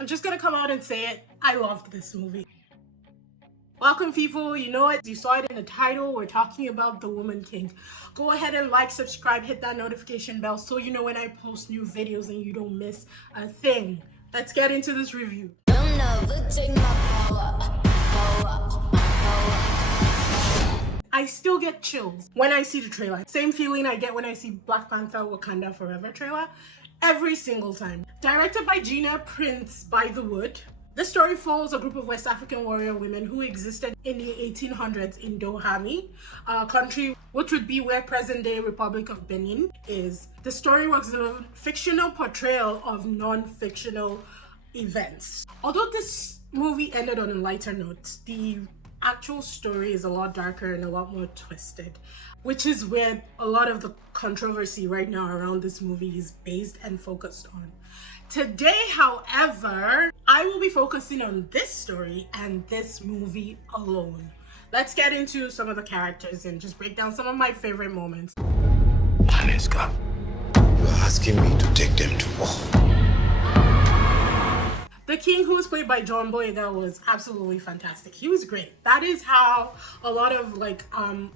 I'm just gonna come out and say it. I loved this movie. Welcome, people. You know it. You saw it in the title. We're talking about The Woman King. Go ahead and like, subscribe, hit that notification bell so you know when I post new videos and you don't miss a thing. Let's get into this review. I still get chills when I see the trailer. Same feeling I get when I see Black Panther Wakanda Forever trailer. Every single time. Directed by Gina, Prince-Bythewood. This story follows a group of West African warrior women who existed in the 1800s in Dahomey, a country which would be where present-day Republic of Benin is. The story was a fictional portrayal of non-fictional events. Although this movie ended on a lighter note, the actual story is a lot darker and a lot more twisted, which is where a lot of the controversy right now around this movie is based and focused on. Today, however, I will be focusing on this story and this movie alone. Let's get into some of the characters and just break down some of my favorite moments. Nanisca, you're asking me to take them to war. The king, who was played by John Boyega, was absolutely fantastic. He was great. That is how a lot of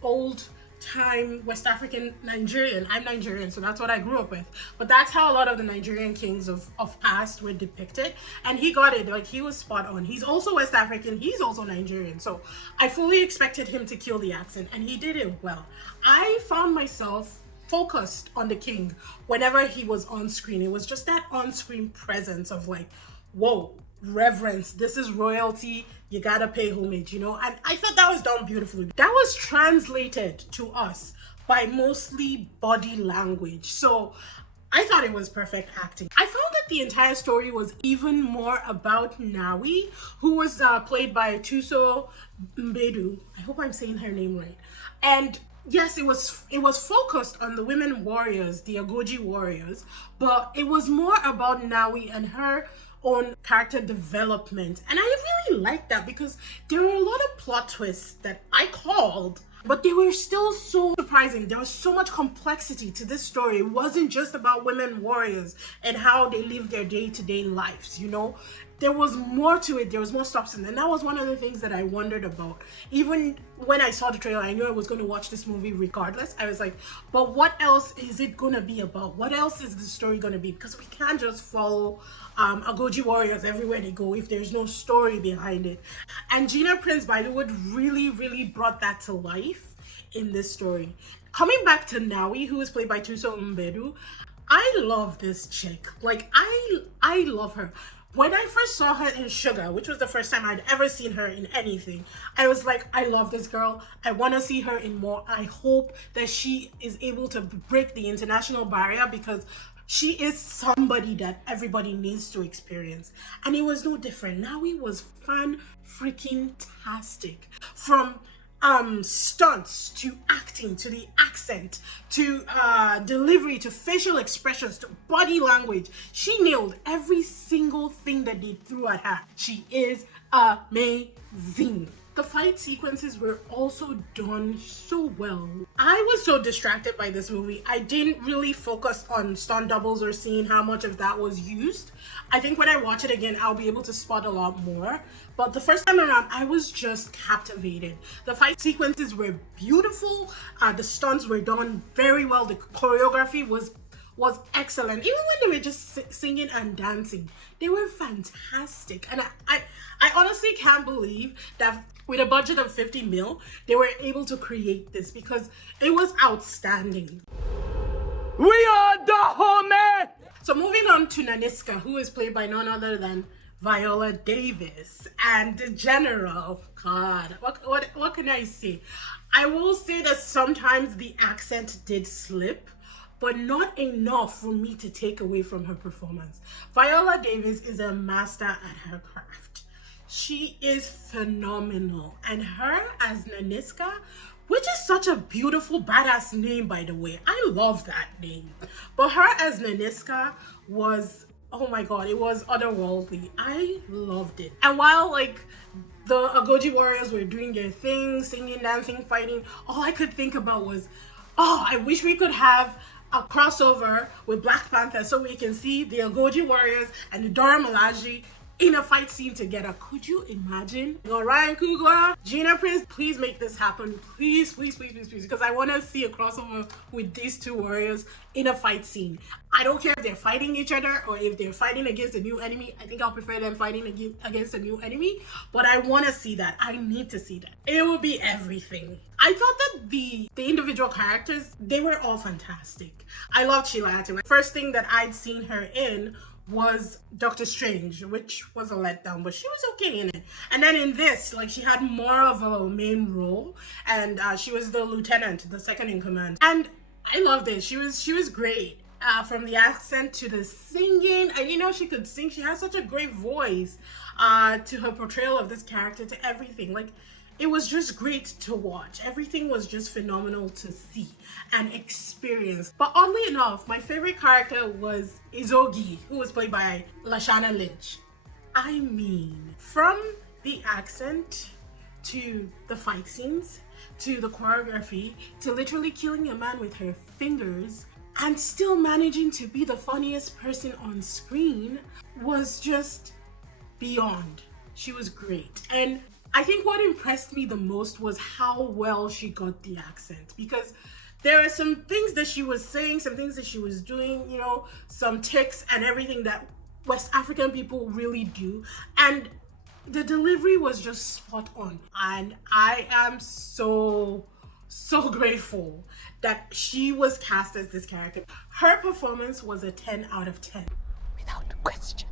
old time West African Nigerian, I'm Nigerian, so that's what I grew up with, but that's how a lot of the Nigerian kings of past were depicted, and he got it. Like, he was spot on. He's also West African, he's also Nigerian, so I fully expected him to kill the accent, and he did it well. I found myself focused on the king whenever he was on screen. It was just that on-screen presence of like, whoa, reverence, this is royalty, you gotta pay homage, you know? And I thought that was done beautifully. That was translated to us by mostly body language. So I thought it was perfect acting. I found that the entire story was even more about Nawi, who was played by Tuso Mbedu. I hope I'm saying her name right. And yes, it was focused on the women warriors, the Agojie warriors, but it was more about Nawi and her own character development. And I really liked that because there were a lot of plot twists that I called, but they were still so surprising. There was so much complexity to this story. It wasn't just about women warriors and how they live their day-to-day lives, you know? There was more to it. There was more substance. And that was one of the things that I wondered about. Even when I saw the trailer, I knew I was going to watch this movie regardless. I was like, but what else is it going to be about? What else is the story going to be? Because we can't just follow Agojie warriors everywhere they go if there's no story behind it. And Gina Prince-Bythewood really brought that to life in this story. Coming back to Nawi, who is played by Tuso Mbedu, I love this chick. Like, I love her. When I first saw her in Sugar, which was the first time I'd ever seen her in anything, I was like, I love this girl. I want to see her in more. I hope that she is able to break the international barrier because she is somebody that everybody needs to experience. And it was no different. Nawi was fan-freaking-tastic. From stunts to acting to the accent to delivery to facial expressions to body language. She nailed every single thing that they threw at her. She is amazing. The fight sequences were also done so well. I was so distracted by this movie. I didn't really focus on stunt doubles or seeing how much of that was used. I think when I watch it again, I'll be able to spot a lot more. But the first time around, I was just captivated. The fight sequences were beautiful. The stunts were done very well. The choreography was excellent. Even when they were just singing and dancing, they were fantastic. And I honestly can't believe that with a budget of 50 mil, they were able to create this because it was outstanding. We are Dahomey! So moving on to Nanisca, who is played by none other than Viola Davis, and the General. God, what can I say? I will say that sometimes the accent did slip, but not enough for me to take away from her performance. Viola Davis is a master at her craft. She is phenomenal. And her as Nanisca, which is such a beautiful, badass name, by the way. I love that name. But her as Nanisca was, oh my God, it was otherworldly. I loved it. And while like the Agojie warriors were doing their thing, singing, dancing, fighting, all I could think about was, oh, I wish we could have a crossover with Black Panther so we can see the Agojie warriors and the Dora Milaje in a fight scene together. Could you imagine? Ryan Coogler, Gina Prince, please make this happen. Please, please, please, please, please. Because I want to see a crossover with these two warriors in a fight scene. I don't care if they're fighting each other or if they're fighting against a new enemy. I think I'll prefer them fighting against a new enemy. But I want to see that. I need to see that. It will be everything. I thought that the individual characters, they were all fantastic. I loved Sheila Atim. First thing that I'd seen her in was Doctor Strange, which was a letdown, but she was okay in it. And then in this, like, she had more of a main role, and she was the lieutenant, the second in command. And I loved it. She was great. From the accent to the singing, and you know, she could sing. She has such a great voice to her portrayal of this character, to everything. Like, it was just great to watch. Everything was just phenomenal to see and experience. But oddly enough, my favorite character was Agojie, who was played by Lashana Lynch. I mean, from the accent to the fight scenes to the choreography to literally killing a man with her fingers and still managing to be the funniest person on screen was just beyond. She was great. And I think what impressed me the most was how well she got the accent, because there are some things that she was saying, some things that she was doing, you know, some tics and everything that West African people really do. And the delivery was just spot on. And I am so grateful that she was cast as this character. Her performance was a 10 out of 10. Without question.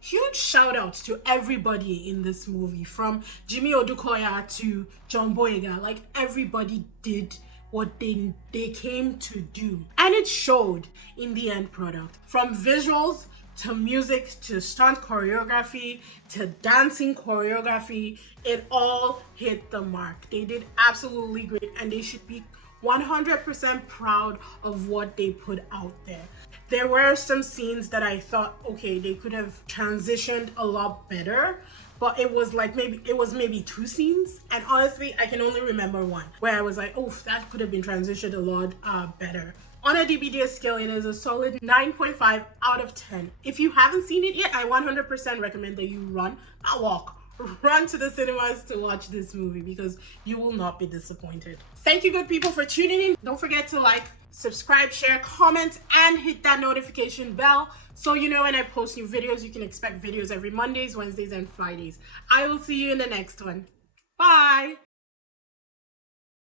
Huge shout outs to everybody in this movie, from Jimmy Odukoya to John Boyega. Like, everybody did what they came to do. And it showed in the end product. From visuals to music to stunt choreography to dancing choreography, it all hit the mark. They did absolutely great, and they should be 100% proud of what they put out there. There were some scenes that I thought, okay, they could have transitioned a lot better, but it was maybe two scenes, and honestly, I can only remember one where I was like, oh, that could have been transitioned a lot better. On a DBDS scale, it is a solid 9.5 out of 10. If you haven't seen it yet, I 100% recommend that you run to the cinemas to watch this movie, because you will not be disappointed. Thank you, good people, for tuning in. Don't forget to like, subscribe, share, comment, and hit that notification bell so you know when I post new videos. You can expect videos every Mondays, Wednesdays, and Fridays. I will see you in the next one. Bye!